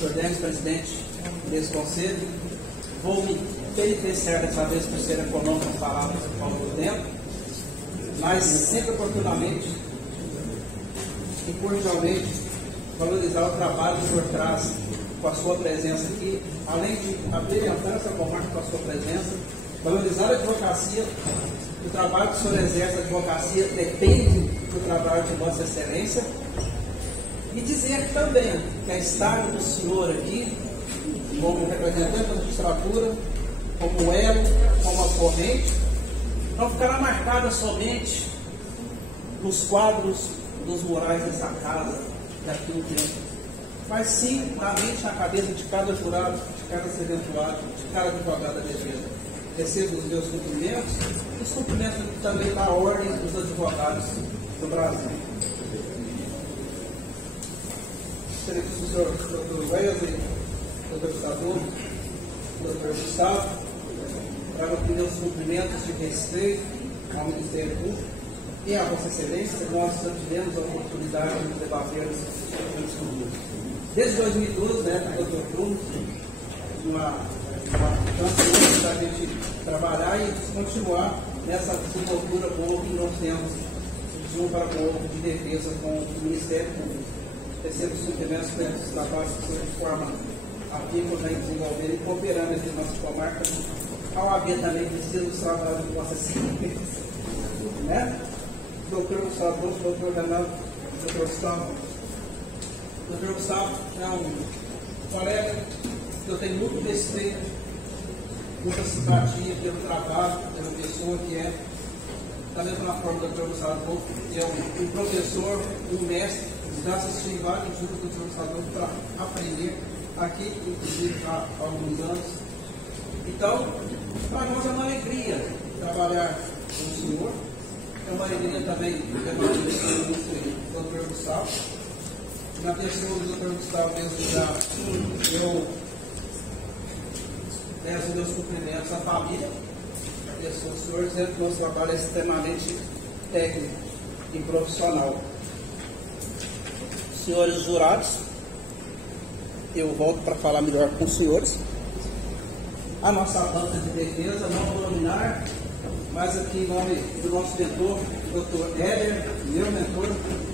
Dr. Denis, presidente desse conselho. Vou me penitenciar dessa vez por ser econômico nas palavras ao longo do tempo, mas sempre oportunamente e cordialmente valorizar o trabalho que o senhor traz com a sua presença aqui, além de abrilhantar essa comarca com a sua presença, valorizar a advocacia, o trabalho que o senhor exerce, a advocacia depende do trabalho de Vossa Excelência, e dizer também que a estada do senhor aqui, como representante da magistratura, como elo, como a corrente, não ficará marcada somente nos quadros dos murais dessa casa daqui um tempo, mas sim na mente, na cabeça de cada jurado, de cada serventuário, de cada advogado da defesa. Recebo os meus cumprimentos e os cumprimentos também da ordem dos advogados do Brasil. Excelentíssimo senhor Dr. Wesley, Dr. Gustavo, Dr. Gustavo, trago aqui meus cumprimentos de respeito ao Ministério Público e à Vossa Excelência. Nós tivemos a oportunidade de debater os estudos. Desde 2012, né, com o Dr. Bruno, uma chance para a gente trabalhar e continuar nessa desenvoltura boa que nós temos de um para o outro de defesa com o Ministério Público. Recebo os cumprimentos pelos trabalhos de forma aqui por desenvolver e cooperando entre nossas comarcas. A OAB também precisa dos trabalhos de Vossa Excelência. Né? Doutor Gustavo, doutor Renato, doutor Gustavo. Doutor Gustavo é um colega que eu tenho muito respeito, muita simpatia pelo trabalho, pela pessoa que é, da mesma forma, o doutor Gustavo, que é um professor, um mestre, já assisti vários livros do doutor Gustavo para aprender aqui, inclusive há alguns anos. Então, para nós é uma alegria trabalhar com o senhor, é uma alegria também trabalhar com o doutor Gustavo. Na pessoa do doutor Gustavo, desde já, eu peço meus cumprimentos à família, a pessoa do senhor, dizendo que o nosso trabalho é extremamente técnico e profissional. Senhores jurados, eu volto para falar melhor com os senhores. A nossa banca de defesa, não vou nominar, mas aqui em nome do nosso mentor, o Dr. Éder, meu mentor,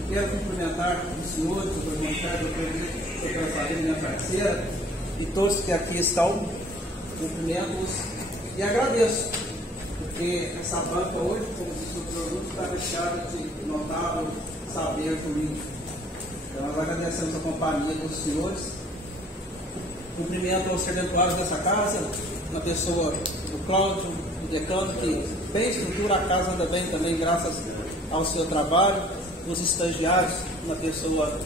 quero cumprimentar os senhores, o Dr. Monteiro, o Dr. Faria, minha parceira, e todos que aqui estão, cumprimento-os e agradeço, porque essa banca hoje, como disse o Dr. Lúcio, está recheada de notável saber jurídico. Então, nós agradecemos a companhia dos senhores. Cumprimento aos serventuários dessa casa, na pessoa do Cláudio, do decano, que bem estrutura a casa anda bem também, graças ao seu trabalho. Os estagiários, na pessoa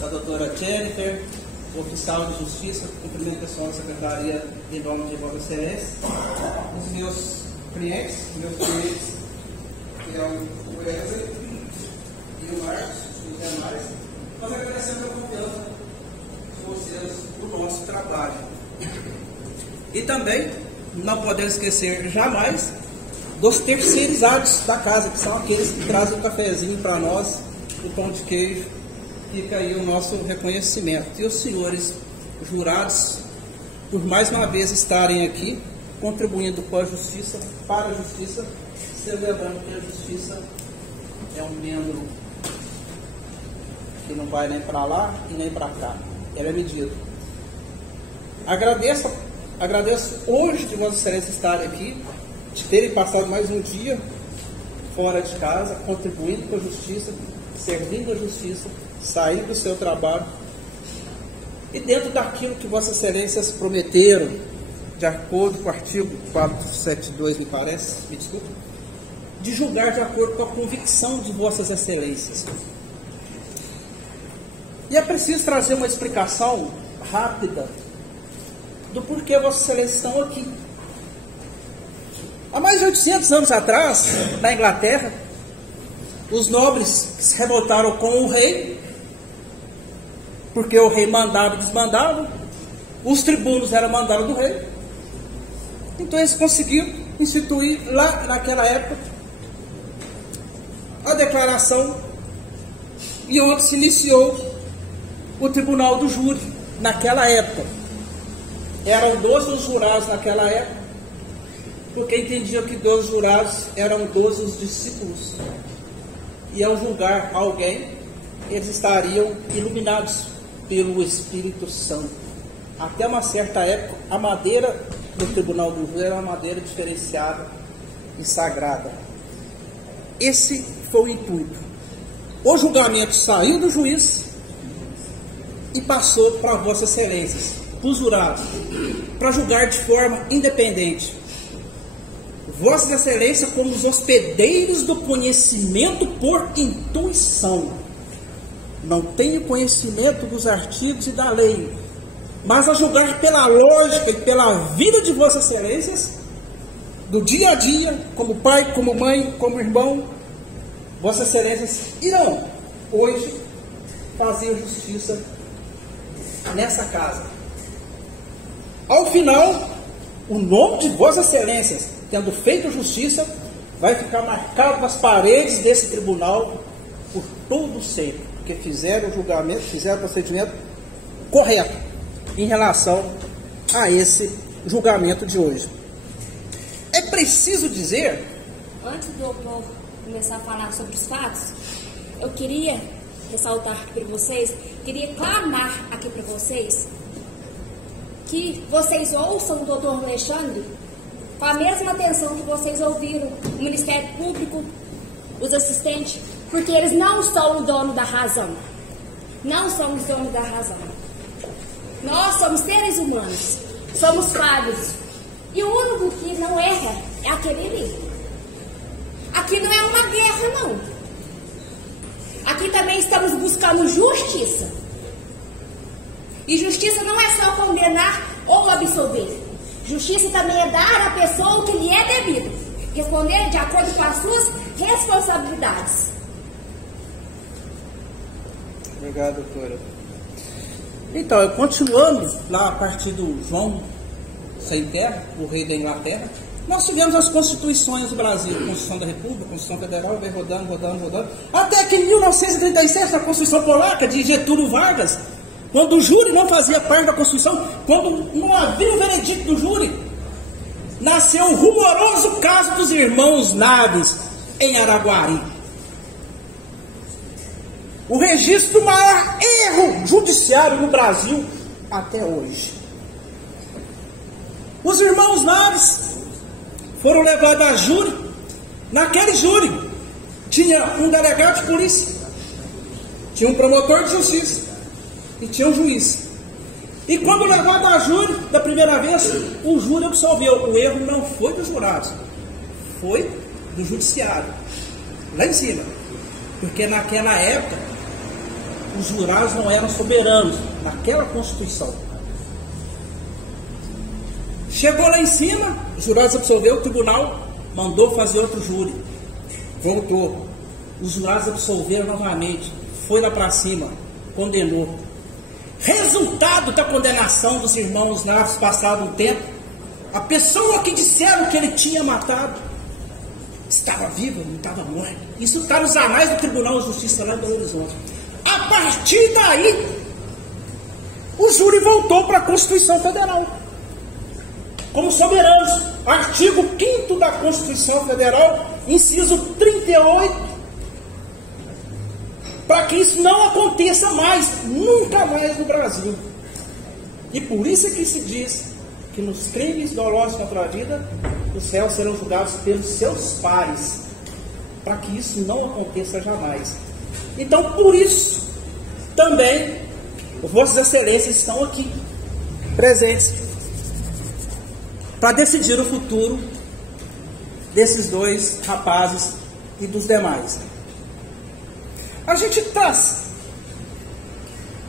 da doutora Jennifer, o oficial de justiça, cumprimento pessoal da secretaria em nome de Vossa Excelência. Os meus clientes, que é o Wesley e o Marcos, os demais. Nós agradecemos a confiança de vocês no nosso trabalho. E também não podemos esquecer jamais dos terceirizados da casa, que são aqueles que trazem o cafezinho para nós, o pão de queijo. Fica aí o nosso reconhecimento. E os senhores jurados, por mais uma vez estarem aqui, contribuindo com a justiça, para a justiça, lembrando que a justiça é um membro que não vai nem para lá e nem para cá. Ela é medida. Agradeço hoje de Vossa Excelência estar aqui, de terem passado mais um dia fora de casa, contribuindo com a justiça, servindo a justiça, saindo do seu trabalho e dentro daquilo que Vossa Excelências prometeram, de acordo com o artigo 472, me parece, me desculpe, de julgar de acordo com a convicção de Vossas Excelências. E é preciso trazer uma explicação rápida do porquê Vossas Excelências estão aqui. Há mais de 800 anos atrás, na Inglaterra, os nobres se revoltaram com o rei, porque o rei mandava e desmandava, os tribunos eram mandados do rei. Então eles conseguiram instituir lá naquela época a declaração, e onde se iniciou o tribunal do júri, naquela época. Eram 12 os jurados naquela época, porque entendiam que 12 jurados eram 12 os discípulos. E ao julgar alguém, eles estariam iluminados pelo Espírito Santo. Até uma certa época, a madeira do tribunal do júri era uma madeira diferenciada e sagrada. Esse foi o intuito. O julgamento saiu do juiz e passou para Vossas Excelências, para os jurados, para julgar de forma independente. Vossas Excelências como os hospedeiros do conhecimento por intuição. Não tenho conhecimento dos artigos e da lei, mas a julgar pela lógica e pela vida de Vossas Excelências, do dia a dia, como pai, como mãe, como irmão, Vossas Excelências irão hoje fazer justiça nessa casa. Ao final, o nome de Vossas Excelências, tendo feito justiça, vai ficar marcado nas paredes desse tribunal por todo sempre, porque fizeram o julgamento, fizeram o procedimento correto em relação a esse julgamento de hoje. É preciso dizer... Antes do doutor começar a falar sobre os fatos, eu queria ressaltar aqui para vocês, queria clamar aqui para vocês, que vocês ouçam o doutor Alexandre com a mesma atenção que vocês ouviram o Ministério Público, os assistentes, porque eles não são o dono da razão. Não somos donos da razão. Nós somos seres humanos, somos falhos. E o único que não erra é aquele ali. Aqui não é uma guerra, não. Aqui também estamos buscando justiça. E justiça não é só condenar ou absolver. Justiça também é dar à pessoa o que lhe é devido. Responder de acordo com as suas responsabilidades. Obrigado, doutora. Então, continuando lá a partir do João Sem Terra, o rei da Inglaterra, nós tivemos as constituições do Brasil, a Constituição da República, a Constituição Federal, vai rodando, até que em 1937, a Constituição Polaca, de Getúlio Vargas, quando o júri não fazia parte da Constituição, quando não havia o veredicto do júri, nasceu o rumoroso caso dos irmãos Naves, em Araguari. O registro do maior erro judiciário no Brasil até hoje. Os irmãos Naves foram levados a júri. Naquele júri tinha um delegado de polícia, tinha um promotor de justiça e tinha um juiz. E quando levado a júri da primeira vez, o júri absolveu. O erro não foi dos jurados, foi do judiciário, lá em cima. Porque naquela época os jurados não eram soberanos naquela Constituição. Chegou lá em cima, os jurados absolveu, o tribunal mandou fazer outro júri. Voltou. Os jurados absolveram novamente. Foi lá para cima, condenou. Resultado da condenação dos irmãos Naves, passado um tempo, a pessoa que disseram que ele tinha matado estava viva, não estava morta. Isso está nos anais do Tribunal de Justiça lá em Belo Horizonte. A partir daí, o júri voltou para a Constituição Federal como soberanos. Artigo 5º da Constituição Federal, inciso 38, para que isso não aconteça mais, nunca mais no Brasil. E por isso é que se diz que nos crimes dolosos contra a vida, os réus serão julgados pelos seus pares, para que isso não aconteça jamais. Então, por isso, também, Vossas Excelências estão aqui, presentes, para decidir o futuro desses dois rapazes e dos demais. A gente traz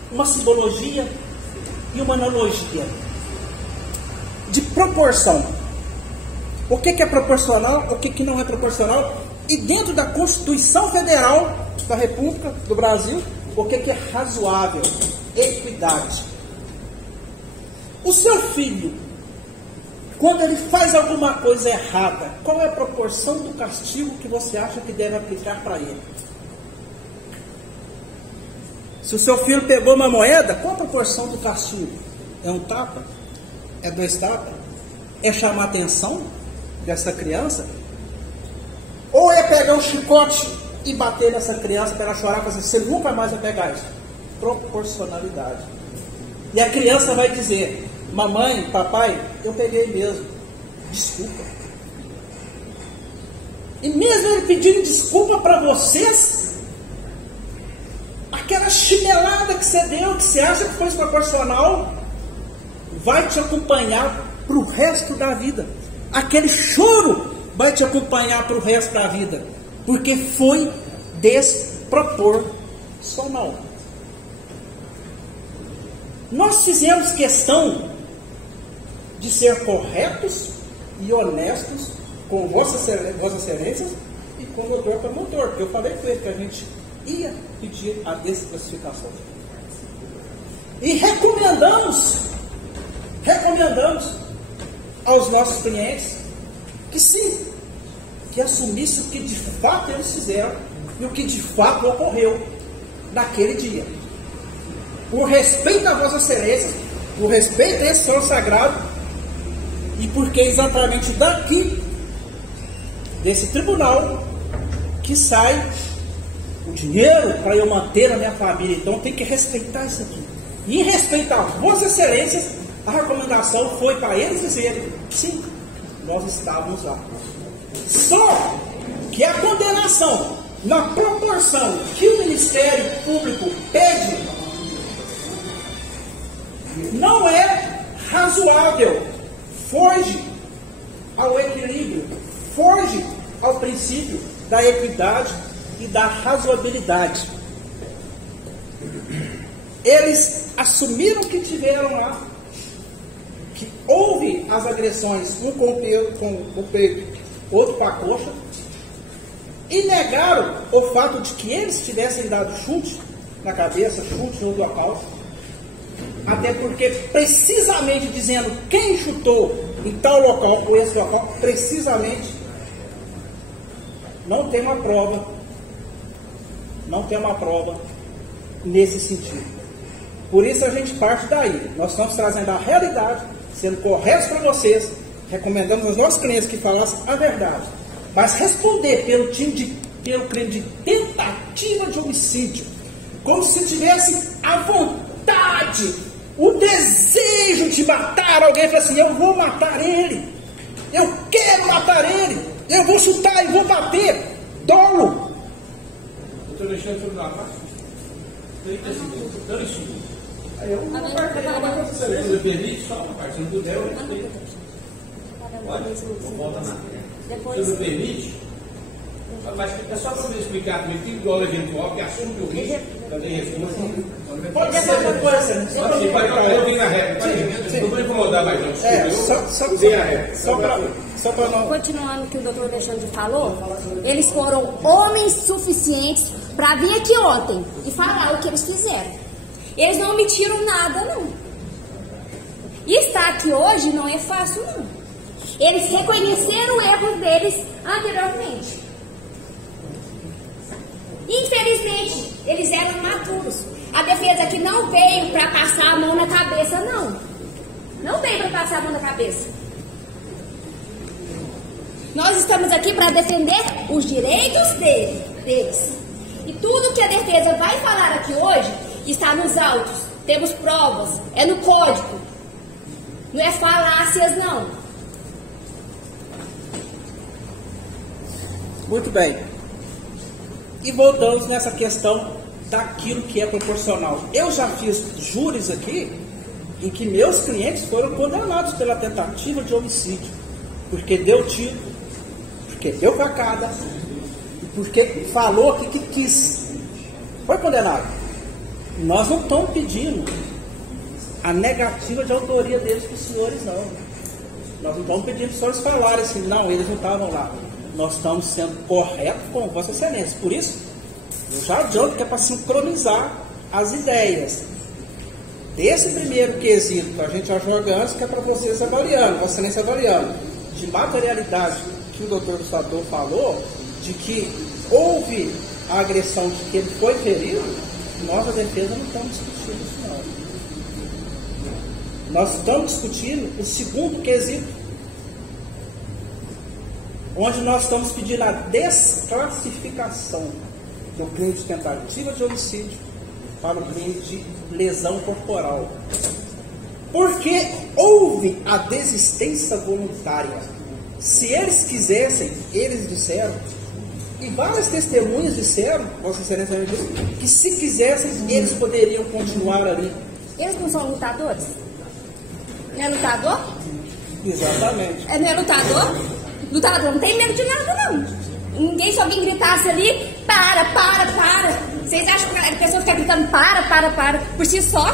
uma simbologia e uma analogia de proporção. O que é proporcional, o que não é proporcional, e dentro da Constituição Federal da República do Brasil, o que é razoável, equidade. O seu filho, quando ele faz alguma coisa errada, qual é a proporção do castigo que você acha que deve aplicar para ele? Se o seu filho pegou uma moeda, qual a proporção do castigo? É um tapa? É 2 tapas? É chamar a atenção dessa criança? Ou é pegar um chicote e bater nessa criança para ela chorar e fazer, você nunca mais vai pegar isso? Proporcionalidade. E a criança vai dizer, mamãe, papai, eu peguei mesmo, desculpa. E mesmo ele pedindo desculpa para vocês, aquela chinelada que você deu, que você acha que foi desproporcional, vai te acompanhar para o resto da vida. Aquele choro vai te acompanhar para o resto da vida, porque foi desproporcional. Nós fizemos questão de ser corretos e honestos com vossas excelências e com o doutor promotor, porque eu falei com ele que a gente ia pedir a desclassificação. E recomendamos aos nossos clientes que sim, que assumissem o que de fato eles fizeram e o que de fato ocorreu naquele dia. Por respeito a vossas excelências, por respeito a esse santo sagrado, e porque exatamente daqui, desse tribunal, que sai o dinheiro para eu manter a minha família. Então tem que respeitar isso aqui. E em respeito a vossas excelências, a recomendação foi para eles dizerem, sim, nós estávamos lá. Só que a condenação, na proporção que o Ministério Público pede, não é razoável, foge ao equilíbrio, foge ao princípio da equidade e da razoabilidade. Eles assumiram que tiveram lá, que houve as agressões, um com o peito, outro com a coxa, e negaram o fato de que eles tivessem dado chute na cabeça, chute no local, até porque precisamente dizendo quem chutou em tal local ou esse local, precisamente não tem uma prova nesse sentido. Por isso a gente parte daí. Nós estamos trazendo a realidade, sendo corretos para vocês, recomendamos aos nossos clientes que falassem a verdade, mas responder pelo crime de tentativa de homicídio, como se tivesse a vontade, o desejo de matar alguém, falar assim, eu vou matar ele, eu quero matar ele, eu vou chutar e vou bater, dolo. Doutor Alexandre, sobre a parte, 30 segundos, 2 segundos. Aí eu vou partir, você permite só uma parte, se não puder, eu respeito. Pode, não volta nada. Se não permite, mas é só para me explicar comigo, tem dólar eventual que assume que o risco também responde. Pode ser depois, pode vir na reta, não vou incomodar mais não. Só para não... Continuando o que o doutor Alexandre falou, eles foram homens suficientes para vir aqui ontem e falar o que eles fizeram. Eles não omitiram nada, não. E estar aqui hoje não é fácil, não. Eles reconheceram o erro deles anteriormente. Infelizmente, eles eram maturos. A defesa aqui não veio para passar a mão na cabeça, não. Não veio para passar a mão na cabeça. Nós estamos aqui para defender os direitos deles. E tudo que a defesa vai falar aqui hoje está nos autos. Temos provas, é no código. Não é falácias, não. Muito bem. E voltamos nessa questão daquilo que é proporcional. Eu já fiz júris aqui em que meus clientes foram condenados pela tentativa de homicídio, porque deu tiro, porque deu facada, porque falou que quis. Foi condenado. Nós não estamos pedindo a negativa de autoria deles para os senhores, não. Nós não estamos pedindo para os senhores falarem assim, não, eles não estavam lá. Nós estamos sendo corretos com Vossa Excelência. Por isso, eu já adianto que é para sincronizar as ideias. Desse primeiro quesito, a gente já joga antes, que é para vocês avaliando, Vossa Excelência avaliando, de materialidade que o doutor Gustavo falou, de que houve a agressão, de que ele foi ferido, nós da defesa não estamos discutindo isso não. Nós estamos discutindo o segundo quesito, onde nós estamos pedindo a desclassificação do crime de tentativa de homicídio para o crime de lesão corporal. Porque houve a desistência voluntária. Se eles quisessem, eles disseram, e várias testemunhas disseram, Vossa Excelência, que se quisessem, eles poderiam continuar ali. Eles não são lutadores? Não é lutador? Exatamente. Não é lutador? Lutador não tem medo de nada, não. Ninguém, se alguém gritasse ali, para. Vocês acham que a pessoa fica gritando para, por si só?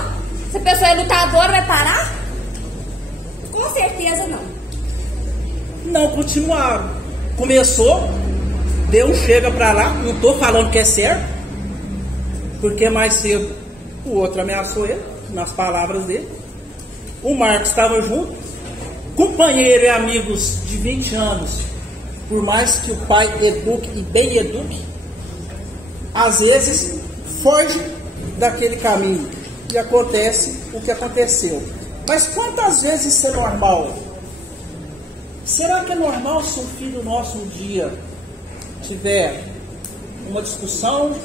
Se a pessoa é lutadora, vai parar? Com certeza não. Não, continuaram. Começou, deu um chega pra lá, não estou falando que é certo, porque mais cedo o outro ameaçou ele, nas palavras dele. O Marcos estava junto, companheiro e amigos de 20 anos, por mais que o pai eduque e bem eduque, às vezes foge daquele caminho e acontece o que aconteceu. Mas quantas vezes isso é normal? Será que é normal se um filho nosso um dia tiver uma discussão,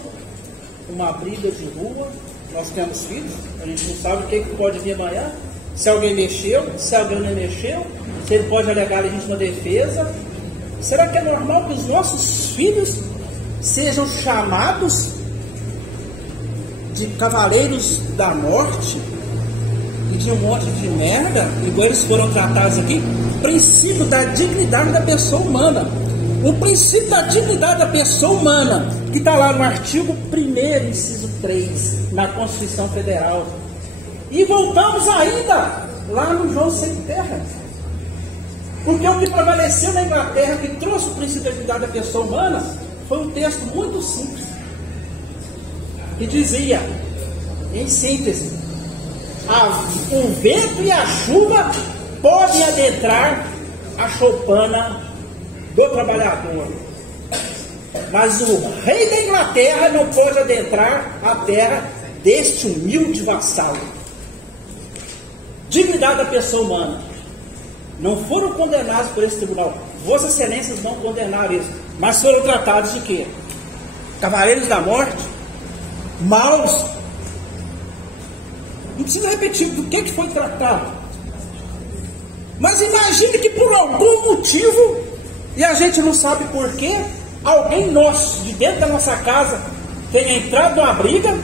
uma briga de rua? Nós temos filhos, a gente não sabe o que pode vir amanhã, se alguém mexeu, se alguém não mexeu, se ele pode alegar a legítima defesa. Será que é normal que os nossos filhos sejam chamados de cavaleiros da morte e de um monte de merda, igual eles foram tratados aqui? O princípio da dignidade da pessoa humana. O princípio da dignidade da pessoa humana, que está lá no artigo 1º, inciso 3, na Constituição Federal. E voltamos ainda lá no João Sem Terra. Porque o que prevaleceu na Inglaterra, que trouxe o princípio da dignidade da pessoa humana, foi um texto muito simples, que dizia, em síntese, o vento e a chuva podem adentrar a choupana do trabalhador, mas o rei da Inglaterra não pode adentrar a terra deste humilde vassalo. Dignidade da pessoa humana. Não foram condenados por esse tribunal. Vossas Excelências não condenaram isso, mas foram tratados de quê? Cavaleiros da morte, maus. Não precisa repetir do que foi tratado. Mas imagine que por algum motivo, e a gente não sabe porquê, alguém nosso, de dentro da nossa casa, tenha entrado numa briga,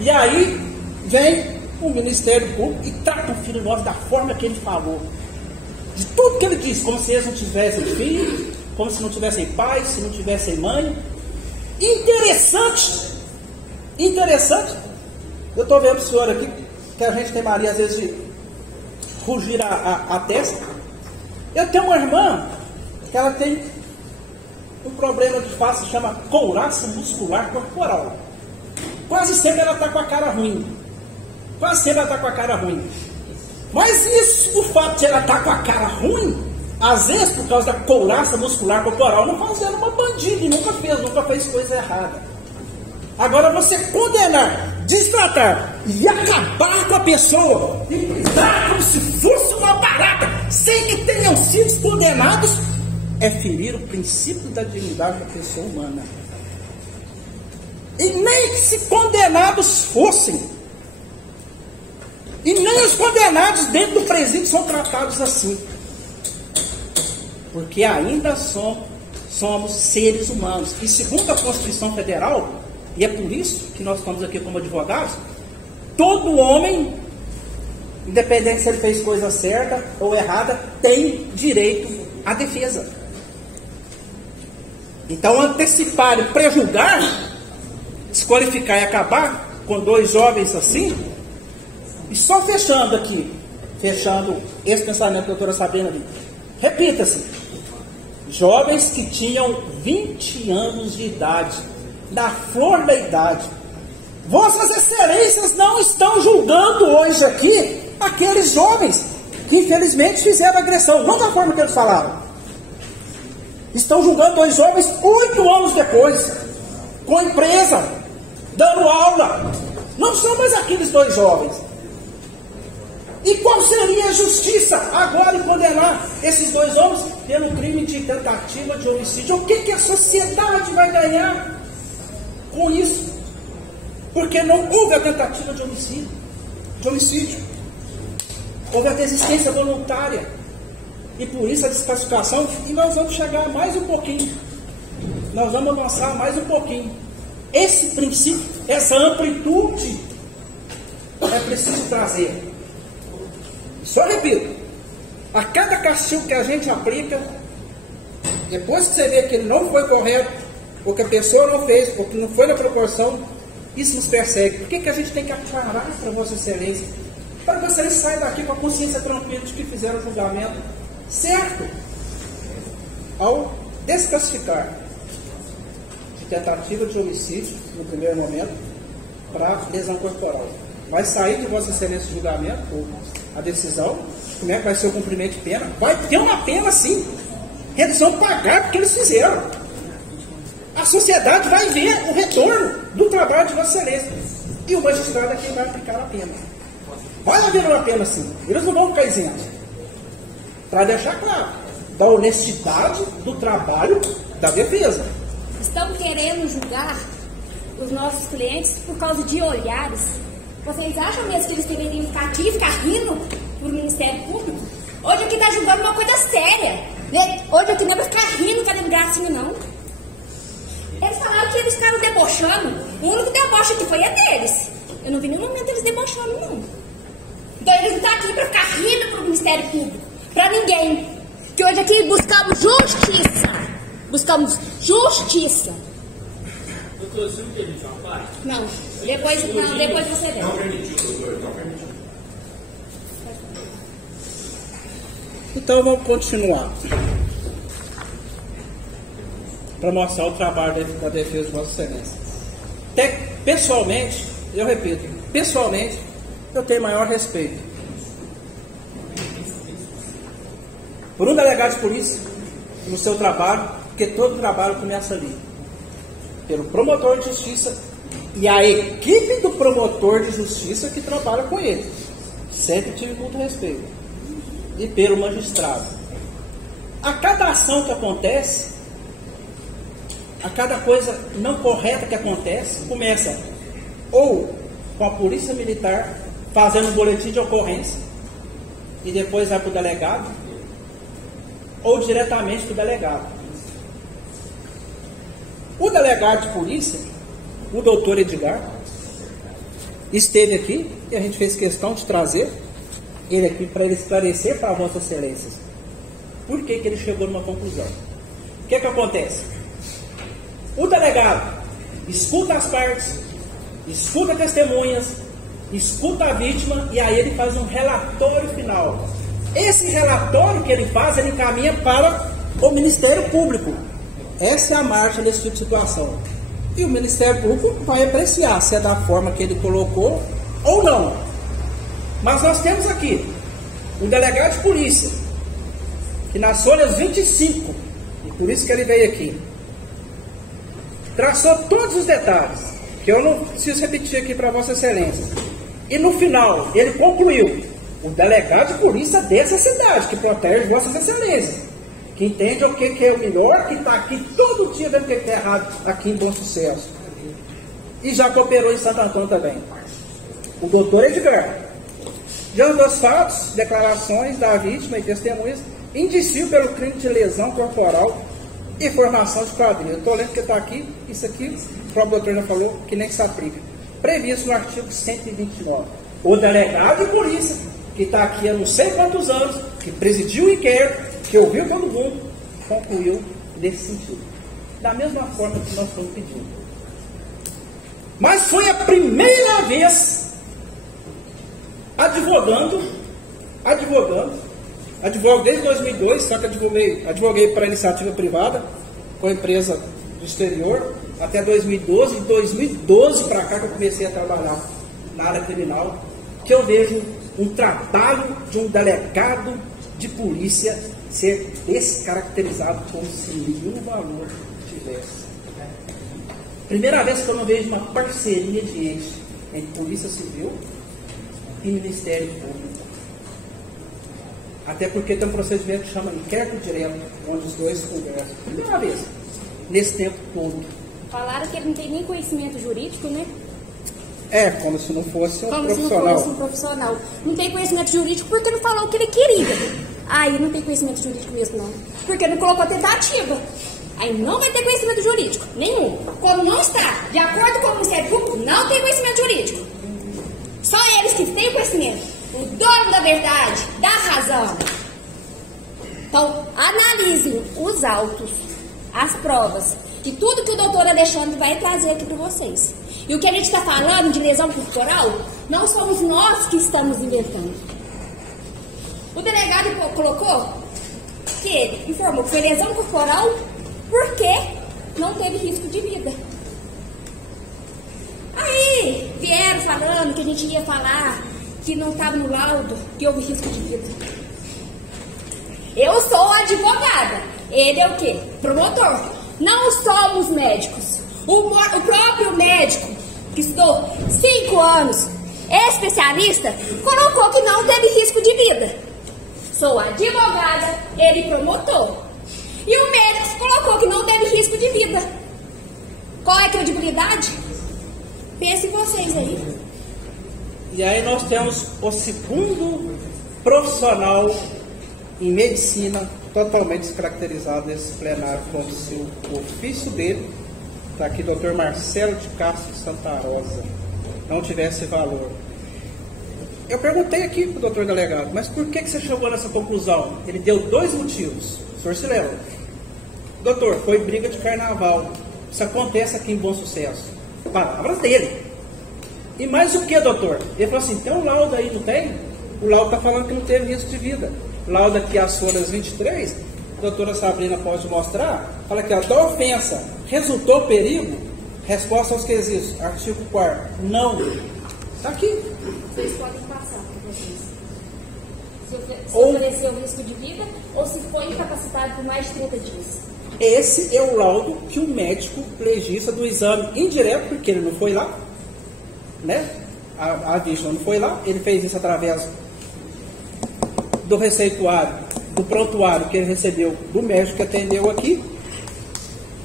e aí vem o Ministério Público e trata o filho nosso da forma que ele falou. De tudo que ele disse, como se eles não tivessem filho, como se não tivessem pai, se não tivessem mãe. Interessante. Eu estou vendo o senhor aqui, que a gente tem mania às vezes de rugir a testa. Eu tenho uma irmã que ela tem um problema de face, chama couraça muscular corporal. Quase sempre ela está com a cara ruim. Mas isso, o fato de ela estar com a cara ruim, às vezes por causa da couraça muscular corporal, não faz ela uma bandida e nunca fez coisa errada. Agora você condenar, destratar e acabar com a pessoa e tratar como se fosse uma barata, sem que tenham sido condenados, é ferir o princípio da dignidade da pessoa humana. E nem que se condenados fossem, e nem os condenados dentro do presídio são tratados assim. Porque ainda somos seres humanos. E segundo a Constituição Federal, e é por isso que nós estamos aqui como advogados, todo homem, independente se ele fez coisa certa ou errada, tem direito à defesa. Então antecipar e prejulgar, desqualificar e acabar com dois jovens assim. E só fechando esse pensamento que a doutora Sabrina ali. Repita-se. Jovens que tinham 20 anos de idade, na flor da idade. Vossas Excelências não estão julgando hoje aqui aqueles jovens que infelizmente fizeram agressão, não da forma que eles falaram. Estão julgando dois jovens 8 anos depois, com empresa, dando aula. Não são mais aqueles dois jovens. E qual seria a justiça agora em condenar esses dois homens pelo crime de tentativa de homicídio? O que a sociedade vai ganhar com isso? Porque não houve a tentativa de homicídio. Houve a desistência voluntária. E por isso a desclassificação. E nós vamos chegar mais um pouquinho. Nós vamos avançar mais um pouquinho. Esse princípio, essa amplitude é preciso trazer. Só repito, a cada castigo que a gente aplica, depois que você vê que ele não foi correto, ou que a pessoa não fez, ou que não foi na proporção, isso nos persegue. Por que a gente tem que aclarar isso para Vossa Excelência? Para que vocês saiam daqui com a consciência tranquila de que fizeram o julgamento certo. Ao desclassificar de tentativa de homicídio, no primeiro momento, para lesão corporal. Vai sair de Vossa Excelência o julgamento, ou a decisão, como é que vai ser o cumprimento de pena? Vai ter uma pena sim. Eles vão pagar porque eles fizeram. A sociedade vai ver o retorno do trabalho de Vossa Excelência. E o magistrado é quem vai aplicar a pena. Vai haver uma pena sim. Eles não vão ficar isentos. Para deixar claro, da honestidade do trabalho da defesa. Estão querendo julgar os nossos clientes por causa de olhares. Vocês acham mesmo que eles deveriam ficar aqui e ficar rindo para o Ministério Público? Hoje aqui está julgando uma coisa séria. Né? Hoje aqui não é para ficar rindo, cada gracinha, não. Eles falaram que eles ficaram debochando. O único deboche que foi é deles. Eu não vi nenhum momento eles debochando, não. Então eles não estão aqui para ficar rindo para o Ministério Público. Para ninguém. Que hoje aqui buscamos justiça. Buscamos justiça. Doutor, você não permite uma parte? Não. Depois você vê. Não permitiu, doutor. Não permitiu. Então vamos continuar. Para mostrar o trabalho da defesa de Vossa Excelência. Pessoalmente, eu repito, pessoalmente, eu tenho maior respeito por um delegado de polícia no seu trabalho, porque todo trabalho começa ali. Pelo promotor de justiça e a equipe do promotor de justiça que trabalha com ele. Sempre tive muito respeito. E pelo magistrado. A cada ação que acontece, a cada coisa não correta que acontece, começa ou com a polícia militar fazendo um boletim de ocorrência e depois vai para o delegado, ou diretamente para o delegado. O delegado de polícia, o doutor Edgar, esteve aqui e a gente fez questão de trazer ele aqui para ele esclarecer para Vossas Excelências por que ele chegou numa conclusão. O que acontece? O delegado escuta as partes, escuta testemunhas, escuta a vítima e aí ele faz um relatório final. Esse relatório que ele faz, ele encaminha para o Ministério Público. Essa é a marcha desse tipo de situação. E o Ministério Público vai apreciar se é da forma que ele colocou ou não. Mas nós temos aqui o delegado de polícia, que nas folhas 25, e por isso que ele veio aqui, traçou todos os detalhes, que eu não preciso repetir aqui para Vossa Excelência. E no final, ele concluiu, o delegado de polícia dessa cidade, que protege Vossas Excelências, que entende o que é o melhor, que está aqui todo dia vendo o que é errado aqui em Bom Sucesso. E já cooperou em Santo Antônio também. O doutor Edgar, diante dos fatos, declarações da vítima e testemunhas, indiciou pelo crime de lesão corporal e formação de quadrilha. Eu estou lendo que está aqui, isso aqui, o próprio doutor já falou, que nem se aplica. Previsto no artigo 129. O delegado de polícia, que está aqui há não sei quantos anos, que presidiu o inquérito, que ouviu todo mundo, concluiu nesse sentido. Da mesma forma que nós estamos pedindo. Mas foi a primeira vez advogo desde 2002, só que advoguei para iniciativa privada, com a empresa do exterior, até 2012, de 2012 para cá que eu comecei a trabalhar na área criminal, que eu vejo um trabalho de um delegado de polícia ser descaracterizado como se nenhum valor tivesse. Primeira vez que eu não vejo uma parceria de eixo entre Polícia Civil e Ministério Público. Até porque tem um procedimento que chama inquérito direto, onde os dois conversam. Primeira vez, nesse tempo todo. Falaram que ele não tem nem conhecimento jurídico, né? É, como se não fosse um Como profissional. se não fosse um profissional. Não tem conhecimento jurídico porque não falou o que ele queria. Aí não tem conhecimento jurídico mesmo, não. Porque não colocou tentativa. Aí não vai ter conhecimento jurídico. Nenhum. Como não está, de acordo com o Ministério Público, não tem conhecimento jurídico. Só eles que têm conhecimento. O dono da verdade, da razão. Então, analisem os autos, as provas e tudo que o doutor Alexandre vai trazer aqui para vocês. E o que a gente está falando de lesão corporal, não somos nós que estamos inventando. O delegado colocou que ele informou que foi lesão corporal porque não teve risco de vida. Aí vieram falando que a gente ia falar que não estava no laudo, que houve risco de vida. Eu sou advogada. Ele é o quê? Promotor. Não somos médicos. O próprio médico, que estudou 5 anos, especialista, colocou que não teve risco de vida. Sou advogada, ele promotor. E o médico colocou que não teve risco de vida. Qual é a credibilidade? Pensem vocês aí. E aí nós temos o segundo profissional em medicina totalmente descaracterizado nesse plenário com o ofício dele. Está aqui o Dr. Marcelo de Castro Santa Rosa. Não tivesse valor. Eu perguntei aqui para o doutor delegado, mas por que você chegou nessa conclusão? Ele deu 2 motivos. O senhor se lembra? Doutor, foi briga de carnaval. Isso acontece aqui em Bom Sucesso. Palavras dele. E mais o que, doutor? Ele falou assim, tem um laudo aí, não tem? O laudo está falando que não teve risco de vida. O laudo aqui, as folhas 23, a doutora Sabrina pode mostrar, fala que da ofensa resultou perigo? Resposta aos quesitos, artigo 4º, não. Está aqui. Vocês podem passar para vocês. Se ofereceu risco de vida ou se foi incapacitado por mais de 30 dias. Esse é o laudo que o médico legista do exame indireto, porque ele não foi lá, né? A vítima não foi lá, ele fez isso através do receituário, do prontuário que ele recebeu do médico que atendeu aqui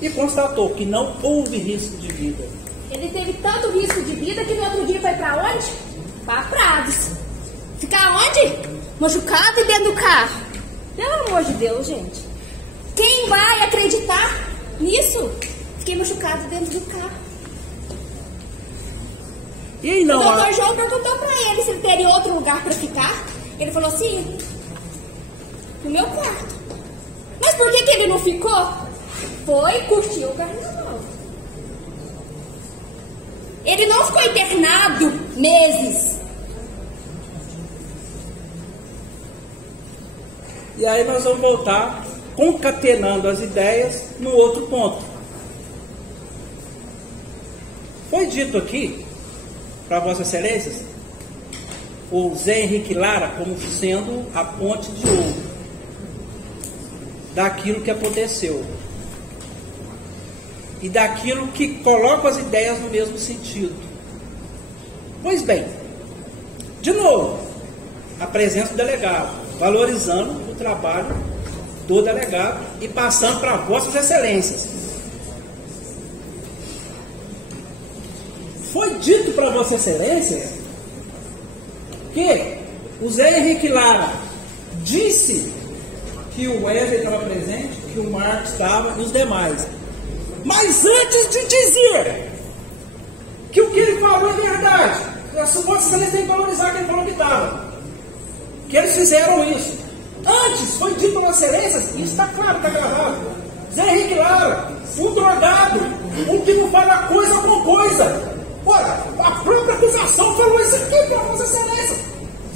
e constatou que não houve risco de vida. Ele teve tanto risco de vida que no outro dia foi para onde? Para Prados. Ficar onde? Machucado e dentro do carro. Pelo amor de Deus, gente. Quem vai acreditar nisso? Fiquei machucado dentro do carro. E aí não, o doutor João perguntou para ele se ele teria outro lugar para ficar. Ele falou assim, no meu quarto. Mas por que ele não ficou? Foi curtir o carnaval. Ele não ficou internado meses. E aí nós vamos voltar concatenando as ideias no outro ponto. Foi dito aqui, para Vossas Excelências, o Zé Henrique Lara como sendo a ponte de ouro daquilo que aconteceu e daquilo que coloca as ideias no mesmo sentido. Pois bem, de novo, a presença do delegado, valorizando o trabalho do delegado e passando para Vossas Excelências. Foi dito para Vossas Excelências que o Zé Henrique Lara disse que o Wesley estava presente, que o Marcos estava e os demais. Mas antes de dizer que o que ele falou é verdade, as Vossas Excelências têm que valorizar que ele falou que estava. Que eles fizeram isso. Antes foi dito para Vossas Excelências, isso está claro, está gravado. Zé Henrique Lara, um drogado, um que não fala coisa com coisa. Olha, a própria acusação falou isso aqui para Vossas Excelências.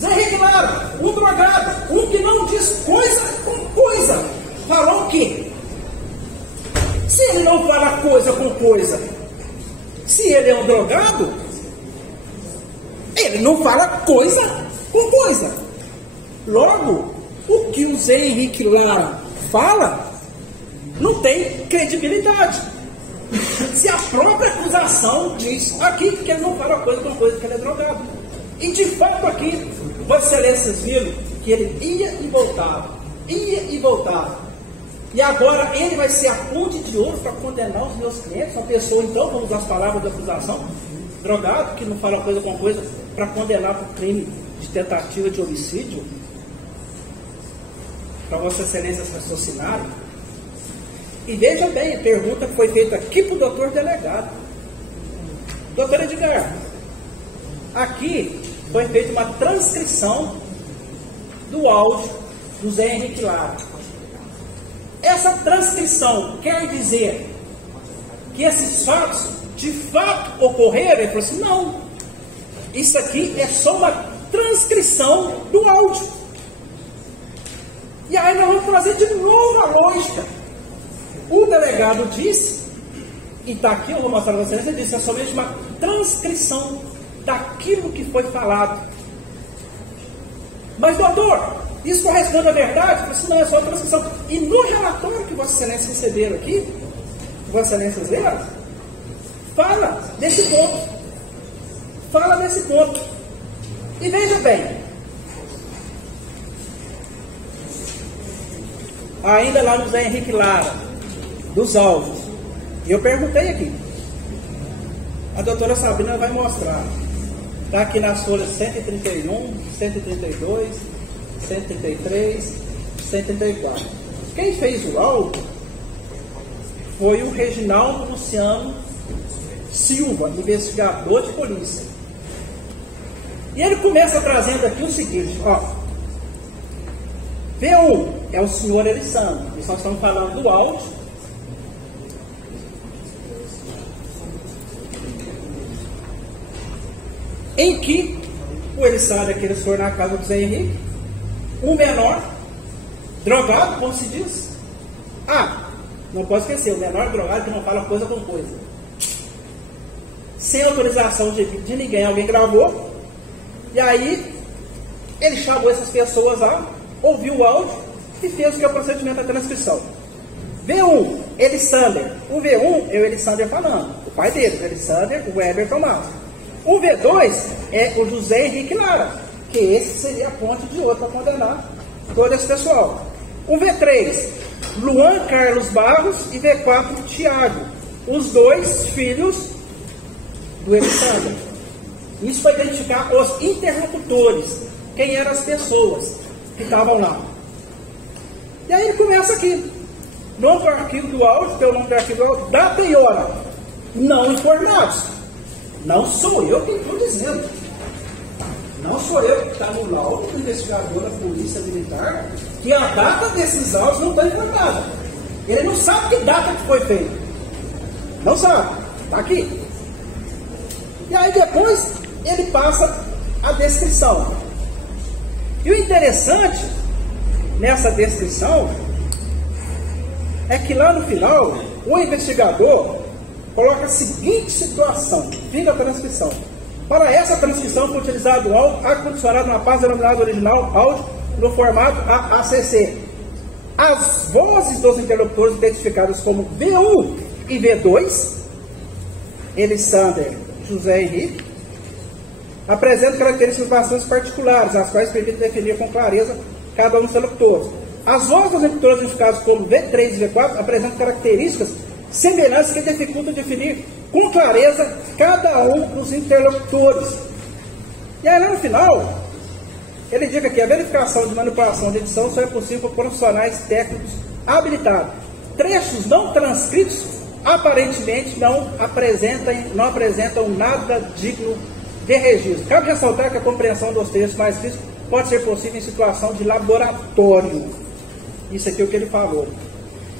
Zé Henrique Lara, um drogado, um que não diz coisa com coisa. Falou o quê? Se ele não fala coisa com coisa, se ele é um drogado, ele não fala coisa com coisa. Logo, o que o Zé Henrique Lara fala não tem credibilidade. Se a própria acusação diz aqui que ele não fala coisa com coisa, que ele é drogado. E de fato aqui, Vossas Excelências viram que ele ia e voltava, ia e voltava. E agora ele vai ser a ponte de ouro para condenar os meus clientes, uma pessoa, então, vamos usar as palavras da acusação, drogado, que não fala coisa com coisa, para condenar por crime de tentativa de homicídio, para Vossas Excelências raciocinarem. E veja bem, a pergunta que foi feita aqui para o doutor delegado. Doutor Edgar, aqui foi feita uma transcrição do áudio do Zé Henrique Lara. Essa transcrição quer dizer que esses fatos de fato ocorreram? Ele falou assim, não, isso aqui é só uma transcrição do áudio. E aí nós vamos trazer de novo a lógica. O delegado disse, e está aqui, eu vou mostrar para vocês, ele disse, é somente uma transcrição daquilo que foi falado. Mas, doutor, isso corresponde à verdade? Eu disse, não, é só uma transcrição. E no relatório que Vossas Excelências receberam aqui, Vossas Excelências leram, fala desse ponto. Fala desse ponto. E veja bem, ainda lá no Zé Henrique Lara, dos áudios, e eu perguntei aqui, a doutora Sabrina vai mostrar, está aqui nas folhas 131, 132, 133, 134. Quem fez o áudio foi o Reginaldo Luciano Silva, investigador de polícia. E ele começa trazendo aqui o seguinte, ó, V1 é o senhor Elisandro, e nós estamos falando do áudio, em que o Elisandro, aquele senhor na casa do Zé Henrique, um menor, drogado, como se diz. Ah, não pode esquecer, o menor drogado que não fala coisa com coisa. Sem autorização de ninguém, alguém gravou, e aí ele chamou essas pessoas lá, ouviu o áudio e fez o que é o procedimento da transcrição. V1, Elisandro. O V1 é o Elisandro falando, o pai dele, o Elisandro, o Weber Tomás. O V2 é o José Henrique Lara, que esse seria a ponte de ouro para condenar todo esse pessoal. O V3, Luan Carlos Barros, e V4, Tiago, os dois filhos do Elisandro. Isso para identificar os interlocutores, quem eram as pessoas que estavam lá. E aí ele começa aqui, nome do arquivo do áudio, pelo nome do arquivo do áudio, data e hora, não informados. Não sou eu quem estou dizendo. Não sou eu que está no laudo do investigador da Polícia Militar que a data desses autos não está informada. Ele não sabe que data que foi feita. Não sabe. Está aqui. E aí depois ele passa a descrição. E o interessante nessa descrição é que lá no final o investigador coloca a seguinte situação, fim da transcrição. Para essa transcrição foi utilizado o áudio acondicionado na pasta denominada original áudio no formato AACC. As vozes dos interlocutores identificadas como V1 e V2, Elisandro, José Henrique, apresentam características bastante particulares, as quais permitem definir com clareza cada um dos interlocutores. As vozes dos interlocutores identificados como V3 e V4 apresentam características semelhantes que dificultam definir com clareza cada um dos interlocutores. E aí lá no final, ele diz que a verificação de manipulação de edição só é possível por profissionais técnicos habilitados. Trechos não transcritos aparentemente não apresentam nada digno de registro. Cabe ressaltar que a compreensão dos textos mais escritos pode ser possível em situação de laboratório. Isso aqui é o que ele falou.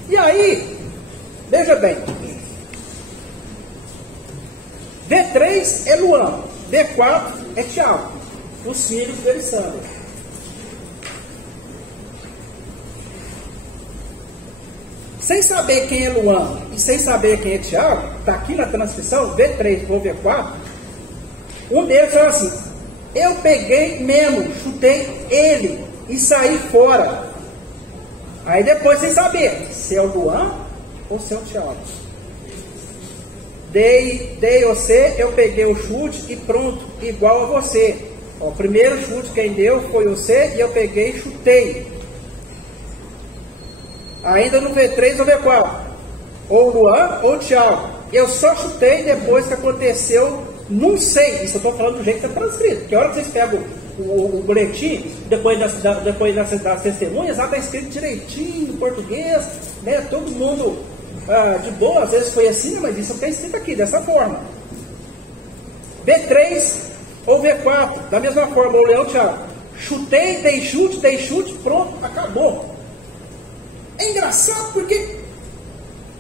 E aí, veja bem, V3 é Luan, V4 é Tiago, os filhos de Elisandro. Sem saber quem é Luan e sem saber quem é Tiago, está aqui na transcrição, V3 ou V4, um deles fala assim, eu peguei mesmo, chutei ele e saí fora. Aí depois sem saber se é o Luan ou se é o Tiago. dei você, eu peguei o chute e pronto, igual a você. Ó, o primeiro chute quem deu foi você e eu peguei e chutei. Ainda no V3 ou V4, ou Luan ou Thiago. Eu só chutei depois que aconteceu, não sei. Isso eu estou falando do jeito que está escrito. Porque a hora que vocês pegam o boletim, depois das testemunhas, lá está escrito direitinho em português, né? Todo mundo de boa, às vezes foi assim, mas isso está escrito aqui, dessa forma. V3 ou V4, da mesma forma, o Leão Thiago. Chutei, dei chute, pronto, acabou. É engraçado porque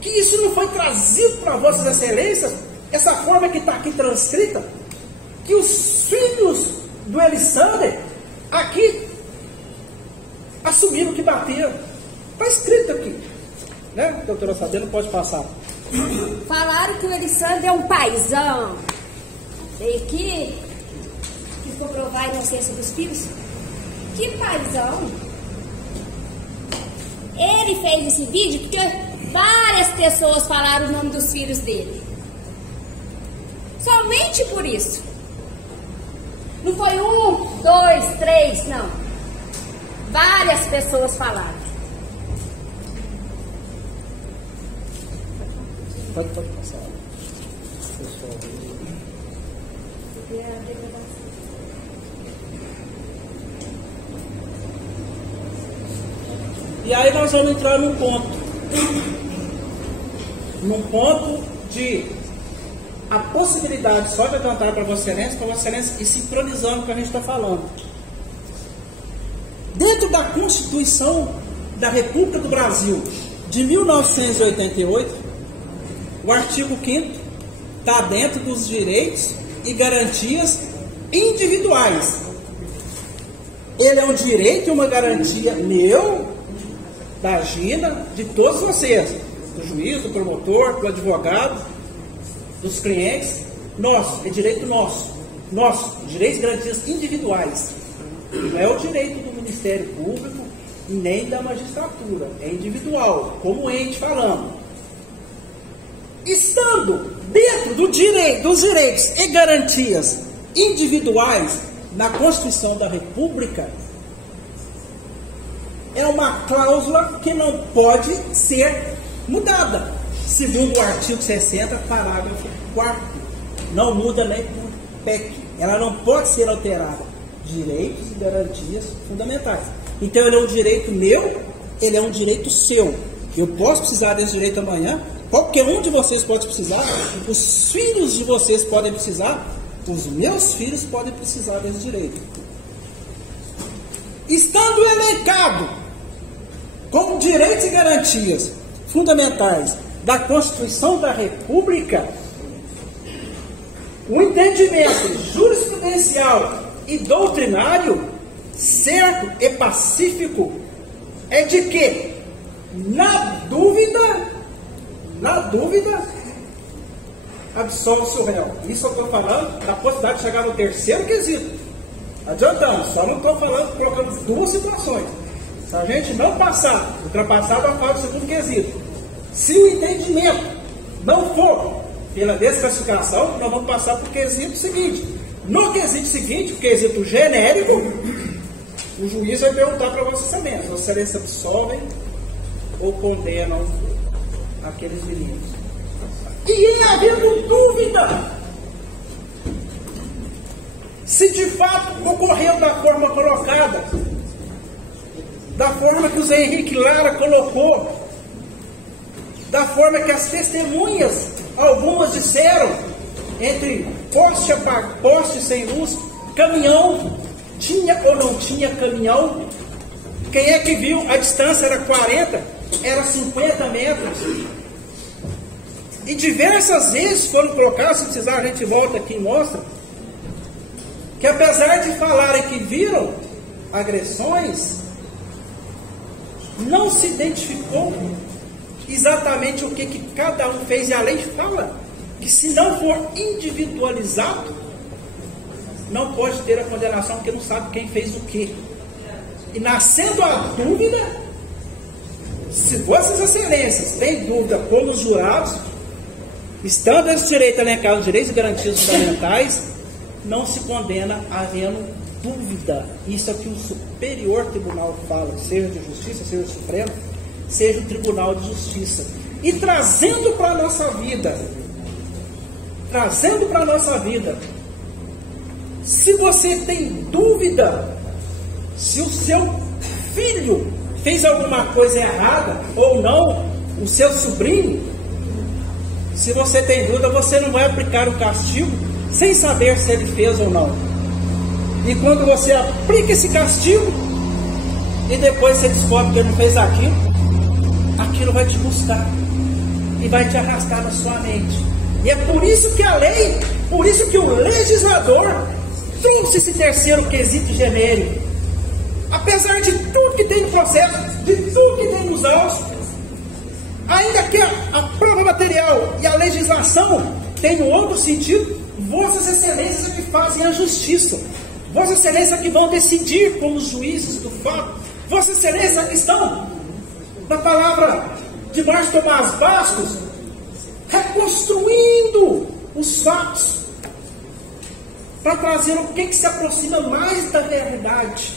que isso não foi trazido para vossas excelências, essa forma que está aqui transcrita, que os filhos do Elissander aqui assumiram que bateram. Está escrito aqui, né? Doutora Sabena, pode passar. Falaram que o Elissander é um paizão. Veio aqui, quis comprovar a inocência dos filhos. Que paizão! Ele fez esse vídeo porque várias pessoas falaram o nome dos filhos dele. Somente por isso. Não foi 1, 2, 3, não. Várias pessoas falaram. Pode passar. E aí nós vamos entrar num ponto de a possibilidade só de adiantar para Vossa Excelência e sincronizando com o que a gente está falando. Dentro da Constituição da República do Brasil de 1988, o artigo 5º está dentro dos direitos e garantias individuais. Ele é um direito e uma garantia meu, da Gina, de todos vocês, do juiz, do promotor, do advogado, dos clientes, nosso, é direito nosso, direitos e garantias individuais. Não é o direito do Ministério Público e nem da magistratura, é individual, como ente falando. Estando dentro dos direitos e garantias individuais na Constituição da República, é uma cláusula que não pode ser mudada, segundo o artigo 60, parágrafo 4º. Não muda nem por PEC. Ela não pode ser alterada. Direitos e garantias fundamentais. Então ele é um direito meu, ele é um direito seu. Eu posso precisar desse direito amanhã, qualquer um de vocês pode precisar, os filhos de vocês podem precisar, os meus filhos podem precisar desse direito. Estando elencado como direitos e garantias fundamentais da Constituição da República, o entendimento jurisprudencial e doutrinário certo e pacífico é de que, na dúvida, absolve-se o réu. Isso eu estou falando da possibilidade de chegar no terceiro quesito. Adiantando, só não estou falando, colocando duas situações. Se a gente não passar, ultrapassar a fase do segundo quesito, se o entendimento não for pela desclassificação, nós vamos passar para o quesito seguinte. No quesito seguinte, o quesito genérico, o juiz vai perguntar para Vossa Excelência: Vossa Excelência absolvem ou condenam aqueles meninos? E havendo dúvida se de fato ocorreu da forma colocada, da forma que o Zé Henrique Lara colocou, da forma que as testemunhas, algumas disseram, entre poste sem luz, caminhão, tinha ou não tinha caminhão, quem é que viu, a distância era 40, era 50 metros, e diversas vezes foram colocadas, se precisar a gente volta aqui e mostra, que apesar de falarem que viram agressões, não se identificou exatamente o que cada um fez, e a lei fala que se não for individualizado, não pode ter a condenação, porque não sabe quem fez o quê. E nascendo a dúvida, se Vossas Excelências têm dúvida como os jurados, Estando esse direito elencado nos direitos e garantias fundamentais, não se condena havendo dúvida. Isso é o que o Superior Tribunal fala, seja de Justiça, seja o Supremo, seja o Tribunal de Justiça. E trazendo para a nossa vida, se você tem dúvida se o seu filho fez alguma coisa errada ou não, o seu sobrinho, se você tem dúvida, você não vai aplicar o castigo sem saber se ele fez ou não. E quando você aplica esse castigo e depois você descobre que ele não fez aquilo vai te buscar e vai te arrastar na sua mente. E é por isso que a lei, por isso que o legislador trouxe esse terceiro quesito genérico. Apesar de tudo que tem no processo, de tudo que tem nos autos, ainda que a prova material e a legislação tenham outro sentido, Vossas Excelências é que fazem a justiça. Vossas Excelências é que vão decidir como os juízes do fato. Vossas Excelências é que estão, na palavra de Márcio Tomás Bastos, reconstruindo os fatos para trazer o que se aproxima mais da verdade.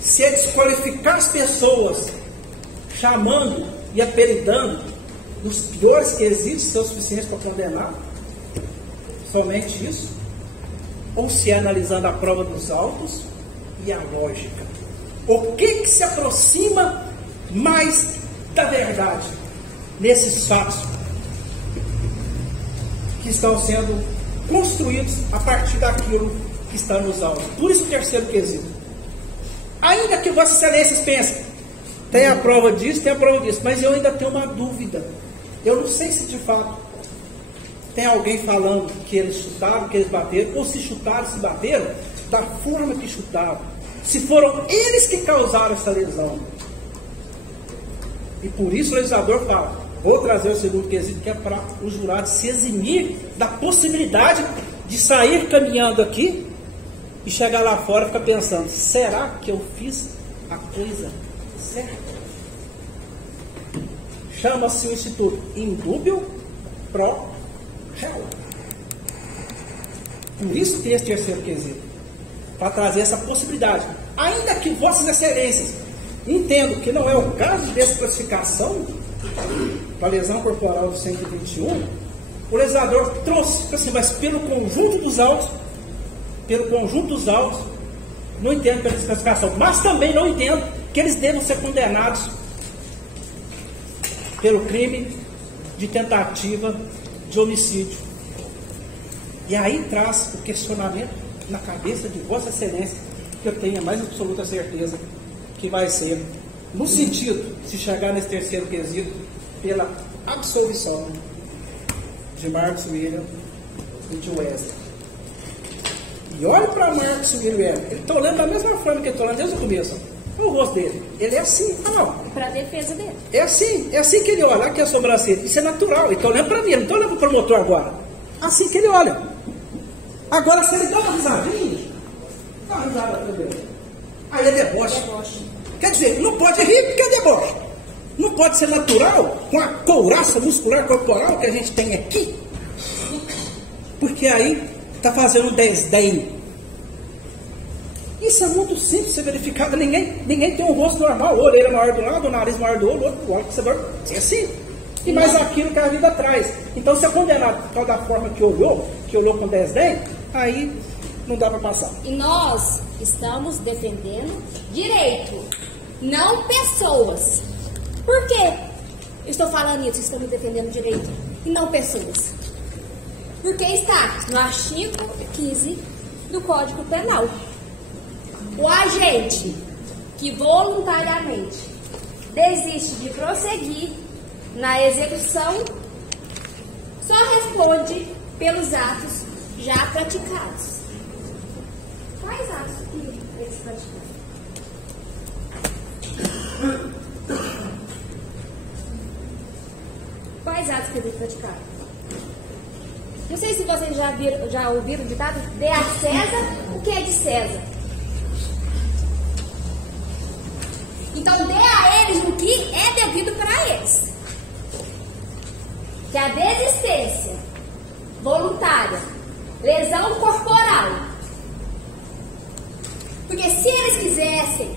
Se é desqualificar as pessoas, chamando e apelidando dos piores que existem, se é o suficiente para condenar, somente isso, ou se é analisando a prova dos autos e a lógica. O que se aproxima mais da verdade nesses fatos que estão sendo construídos a partir daquilo que está nos autos? Por isso o terceiro quesito. Ainda que Vossas Excelências pensem, tem a prova disso, tem a prova disso, mas eu ainda tenho uma dúvida. Eu não sei se de fato tem alguém falando que eles chutaram, que eles bateram, ou se chutaram, se bateram, da forma que chutaram. Se foram eles que causaram essa lesão. E por isso o legislador fala, vou trazer o segundo quesito, que é para o jurado se eximir da possibilidade de sair caminhando aqui e chegar lá fora e ficar pensando, será que eu fiz a coisa certa? Chama-se o Instituto Indúbio Pro Réu. Por isso tem esse terceiro quesito, para trazer essa possibilidade. Ainda que Vossas Excelências entendam que não é o caso de desclassificação para lesão corporal do 121, o legislador trouxe, assim, mas pelo conjunto dos autos, não entendo pela desclassificação, mas também não entendo que eles devam ser condenados pelo crime de tentativa de homicídio. E aí traz o questionamento na cabeça de Vossa Excelência, que eu tenho a mais absoluta certeza que vai ser, no sentido, se chegar nesse terceiro quesito, pela absolvição de Marcos William e de Wesley. E olha para Marcos William, ele está olhando da mesma forma que ele está olhando desde o começo. Olha o rosto dele, ele é assim, para a defesa dele. É assim que ele olha, aqui a sobrancelha, isso é natural, ele está olhando para mim, ele não está olhando para o promotor agora. Assim que ele olha. Agora, se ele dá uma risadinha, aí é deboche. Quer dizer, não pode rir porque é deboche. Não pode ser natural com a couraça muscular corporal que a gente tem aqui. Porque aí está fazendo um desdém. Isso é muito simples ser verificado. Ninguém tem um rosto normal, orelha maior do lado, o nariz maior do outro, o outro, você vai ser assim. E mais aquilo que a vida traz. Então, se é condenado por causa da forma que olhou com desdém, aí não dá para passar. E nós estamos defendendo direito, não pessoas. Por quê? Eu estou falando isso, estamos defendendo direito e não pessoas. Porque está no artigo 15 do Código Penal. O agente que voluntariamente desiste de prosseguir na execução só responde pelos atos já praticados. Quais atos que eles praticaram? Quais atos que eles praticaram? Não sei se vocês já ouviram o ditado: dê a César o que é de César. Então dê a eles o que é devido para eles. que a desistência voluntária, lesão corporal, porque se eles quisessem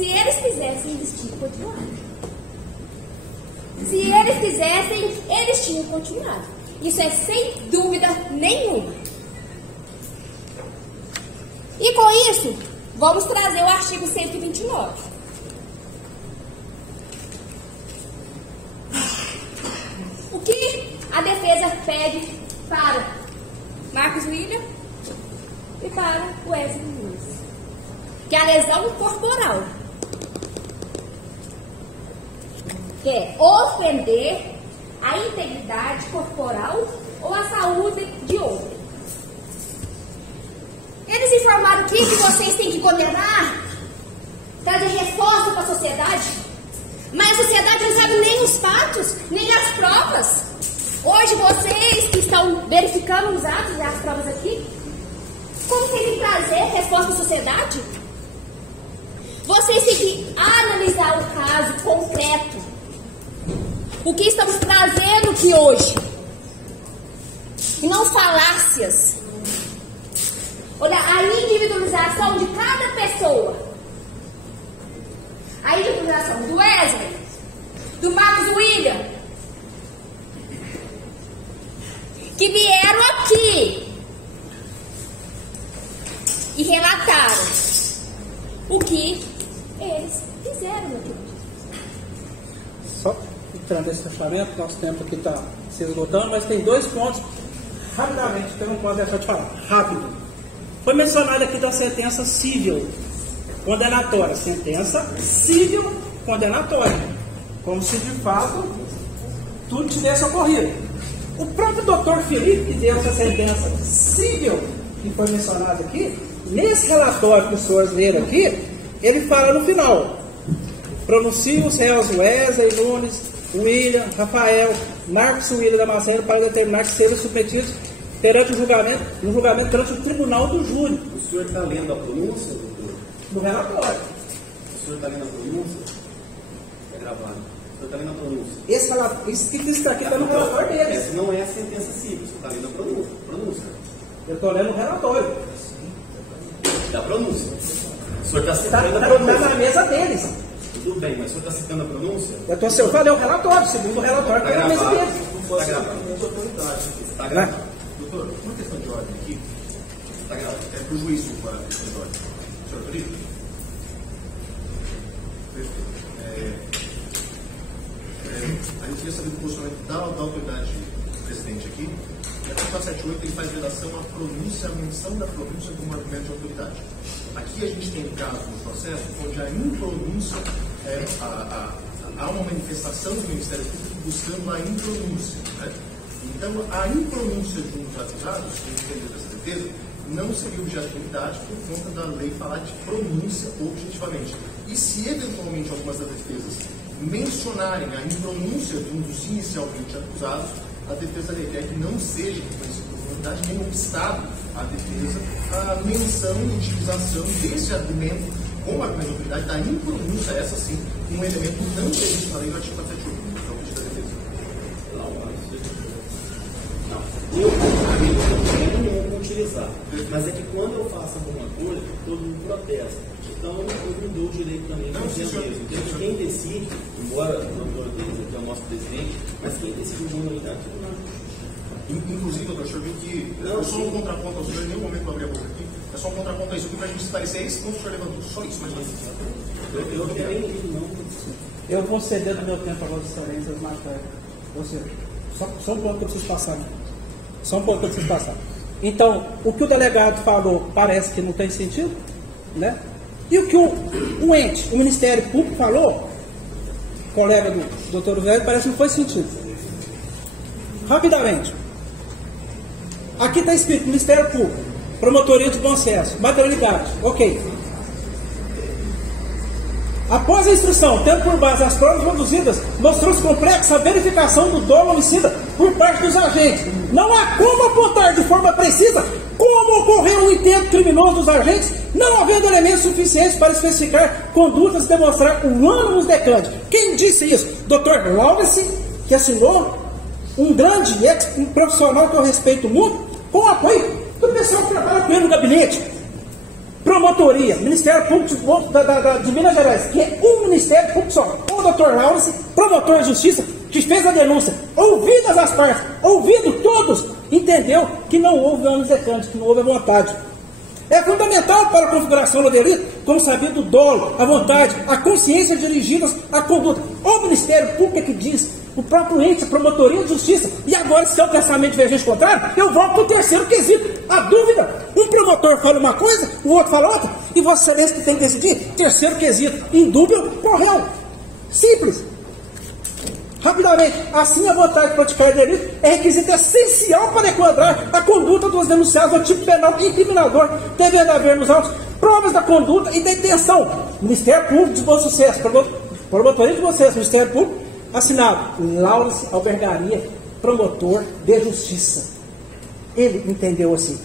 eles tinham continuado. Se eles quisessem, eles tinham continuado. Isso é sem dúvida nenhuma. E com isso, vamos trazer o artigo 129. O que a defesa pede para Marcos William e para o Wesley Nunes? Que a lesão corporal, que é ofender a integridade corporal ou a saúde de outro. Eles informaram aqui que vocês têm que condenar, trazer reforço para a sociedade, mas a sociedade não sabe nem os fatos, nem as provas. Hoje vocês que estão verificando os atos e as provas aqui, como vocês têm que trazer reforço para a sociedade? Vocês têm que analisar o caso concreto. O que estamos trazendo aqui hoje. E não falácias. Olha, a individualização de cada pessoa. A individualização do Wesley, do Marcos William, que vieram aqui e relataram o que eles fizeram aqui. Só entrando nesse fechamento, nosso tempo aqui está se esgotando, mas tem 2 pontos, rapidamente, que eu não posso deixar de falar. Rápido. Foi mencionado aqui da sentença civil condenatória. Sentença civil condenatória. Como se de fato tudo tivesse ocorrido. O próprio doutor Felipe, que deu essa sentença civil, que foi mencionada aqui, nesse relatório que os senhores leram aqui, ele fala no final: pronuncia os réus Wesley Nunes, William, Rafael, Marcos William Damasceno para determinar que sejam submetidos perante o julgamento, no julgamento perante o tribunal do júri. O senhor está lendo a pronúncia, doutor? Do relatório. O senhor está lendo a pronúncia? Está gravado. O senhor está lendo a pronúncia? Esse relatório, isso que está aqui está no relatório deles. Essa não é a sentença civil, o senhor está lendo a pronúncia. Eu estou lendo o relatório. Da pronúncia. O senhor está citando a Está pronúncia. na mesa deles. Tudo bem, mas o senhor está citando a pronúncia? Eu falei o relatório, segundo o relatório, Está está na mesa gravado. deles. Está gravado. Está gravado. Doutor, uma questão de ordem aqui, Está gravado. é para o juiz para a questão de ordem. Senhor Felipe? A gente queria saber do posicionamento da autoridade presidente aqui. A 478 ele faz redação à pronúncia, a menção da pronúncia como argumento de autoridade. Aqui a gente tem casos no processo onde a impronúncia, há uma manifestação do Ministério Público buscando a impronúncia. Né? Então, a impronúncia de um dos acusados, no entender dessa defesa, não seria objeto de unidade por conta da lei falar de pronúncia objetivamente. E se eventualmente algumas das defesas mencionarem a impronúncia de um dos inicialmente acusados, a defesa requer que não seja reconhecida por unidade nem obstado à defesa a menção e utilização desse argumento como argumento de autoridade da impronúncia, essa sim, um elemento não previsto na lei do artigo 478, que é o pedido da defesa. Eu, não vou utilizar. Mas é que quando eu faço alguma coisa, todo mundo protesta. Então eu não dou o direito também de dizer mesmo. Então quem decide, embora o doutor deles aqui é o nosso presidente, mas quem decide o unidade é o tribunal. Inclusive, doutor, o senhor viu que eu sou um contraponto ao senhor, em nenhum momento eu abri a boca aqui, é só um contraponto a isso, para a gente esclarecer esse ponto que o senhor levantou, só isso, mas Eu vou ceder do meu tempo a Vossa Excelência mais tarde. Ou seja, só um ponto que eu preciso passar. Só um ponto que eu preciso passar. Então, o que o delegado falou parece que não tem sentido, né? E o que o ente, o Ministério Público falou, colega do doutor Zé, parece que não foi sentido. Rapidamente. Aqui está escrito Ministério Público, Promotoria de Bom Acesso, materialidade, ok. Após a instrução, tendo por base as provas produzidas, mostrou-se complexa a verificação do dolo homicida por parte dos agentes. Não há como apontar de forma precisa como ocorreu o intento criminoso dos agentes, não havendo elementos suficientes para especificar condutas e demonstrar o ânimo decante. Quem disse isso? Dr. Wallace, que assinou um grande um profissional que eu respeito muito, com o apoio do pessoal que trabalha com ele no gabinete. Promotoria, Ministério Público de Minas Gerais, que é um Ministério Público só. O doutor Laurence, promotor de justiça, que fez a denúncia, ouvidas as partes, ouvido todos, entendeu que não houve ônus secante, que não houve a vontade. É fundamental para a configuração do delito, como sabido o dolo, a vontade, a consciência dirigidas à conduta. O Ministério Público é que diz, o próprio ente, a promotoria de justiça. E agora, se é o pensamento divergente contrário, eu volto para o terceiro quesito. A dúvida. Um promotor fala uma coisa, o outro fala outra, e Vossa Excelência que tem que decidir. Terceiro quesito. Indúbio por réu. Simples. Rapidamente, assim a vontade de praticar delito é requisito essencial para enquadrar a conduta dos denunciados do tipo penal incriminador, devendo haver nos autos provas da conduta e da intenção. Ministério Público de Bom Sucesso, Promotoria de Bom Sucesso, Ministério Público, assinado Laurence Albergaria, promotor de justiça. Ele entendeu assim.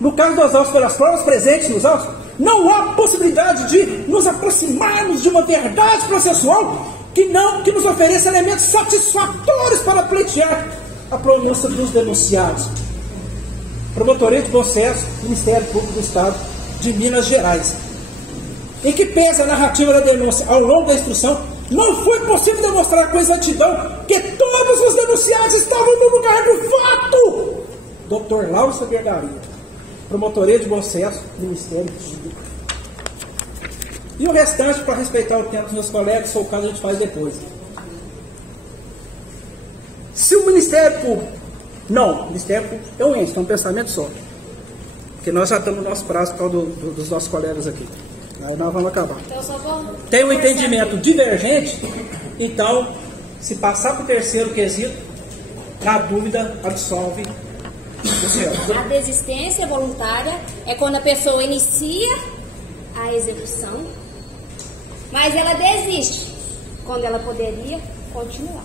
No caso dos autos, pelas provas presentes nos autos, não há possibilidade de nos aproximarmos de uma verdade processual que nos ofereça elementos satisfatórios para pleitear a pronúncia dos denunciados. Promotoria de Processo, Ministério Público do Estado de Minas Gerais. Em que pese a narrativa da denúncia ao longo da instrução, não foi possível demonstrar com exatidão que todos os denunciados estavam no lugar do fato. Dr. Laurence Albergaria, Promotoria de Processo, Ministério Público. E o restante, para respeitar o tempo dos meus colegas, se for o caso, a gente faz depois. Se o Ministério Público... Não, o Ministério Público é um ente, é um pensamento só. Porque nós já estamos no nosso prazo, por causa dos nossos colegas aqui. Aí nós vamos acabar. Tem um entendimento divergente, então, se passar para o terceiro quesito, na dúvida, absolve o céu. A desistência voluntária é quando a pessoa inicia a execução, mas ela desiste quando ela poderia continuar.